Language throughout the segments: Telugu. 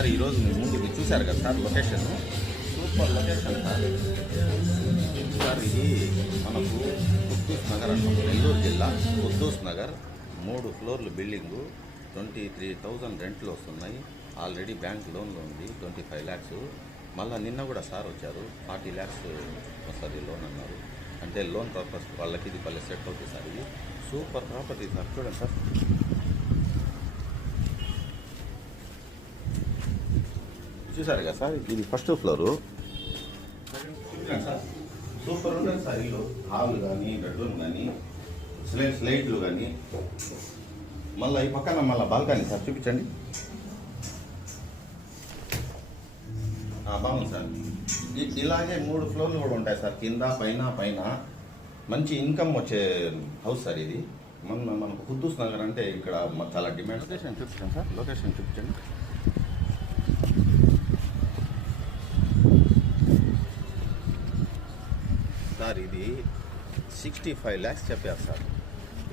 సార్ ఈరోజు మీ ముందుకు చూశారు కదా sir location, super location sir. Sir ఇది మనకు కుద్దూస్ నగర్ అంటాం, నెల్లూరు జిల్లా కుద్దూస్ నగర్. 3 ఫ్లోర్లు బిల్డింగు, 23,000 రెంట్లు వస్తున్నాయి. ఆల్రెడీ బ్యాంక్ లోన్లో ఉంది 25 lakhs. మళ్ళీ నిన్న కూడా సార్ వచ్చారు, 40 lakhs వస్తుంది లోన్ అన్నారు. అంటే లోన్ పర్పస్ వాళ్ళకి ఇది భలే సెట్ అవుతుంది సార్. ఇది సూపర్ ప్రాపర్టీ సార్, చూడండి సార్. చూసారు కదా సార్, ఇది ఫస్ట్ ఫ్లోరు. సార్ సూపర్ ఉంటుంది సార్. ఇల్లు హాల్ కానీ బెడ్రూమ్ కానీ స్లైట్లు కానీ, మళ్ళీ ఈ పక్కన మళ్ళీ బాల్కనీ సార్, చూపించండి. బాగుంది సార్. ఇలాగే 3 ఫ్లోర్లు కూడా ఉంటాయి సార్, కింద పైన పైన. మంచి ఇన్కమ్ వచ్చే హౌస్ సార్ ఇది. మనకు కుద్దూస్ నగర్ అంటే ఇక్కడ చాలా డిమాండ్. లొకేషన్ చూపించండి సార్, లొకేషన్ చూపించండి. సార్ ఇది 65 lakhs చెప్పారు సార్.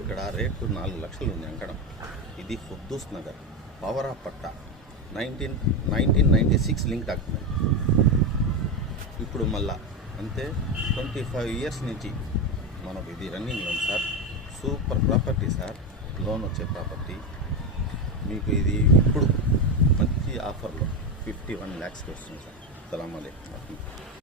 ఇక్కడ రేటు 4 లక్షలు ఉంది అంకడం. ఇది Kuddus Nagar, power of patta, 1996 link document. ఇప్పుడు మళ్ళా అంతే 25 years నుంచి మనకు ఇది running loan sir. Super property sir, loan వచ్చే ప్రాపర్టీ. మీకు ఇది ఇప్పుడు మంచి ఆఫర్లో 51 lakhsకి వస్తుంది సార్. సలాం అలైకుం.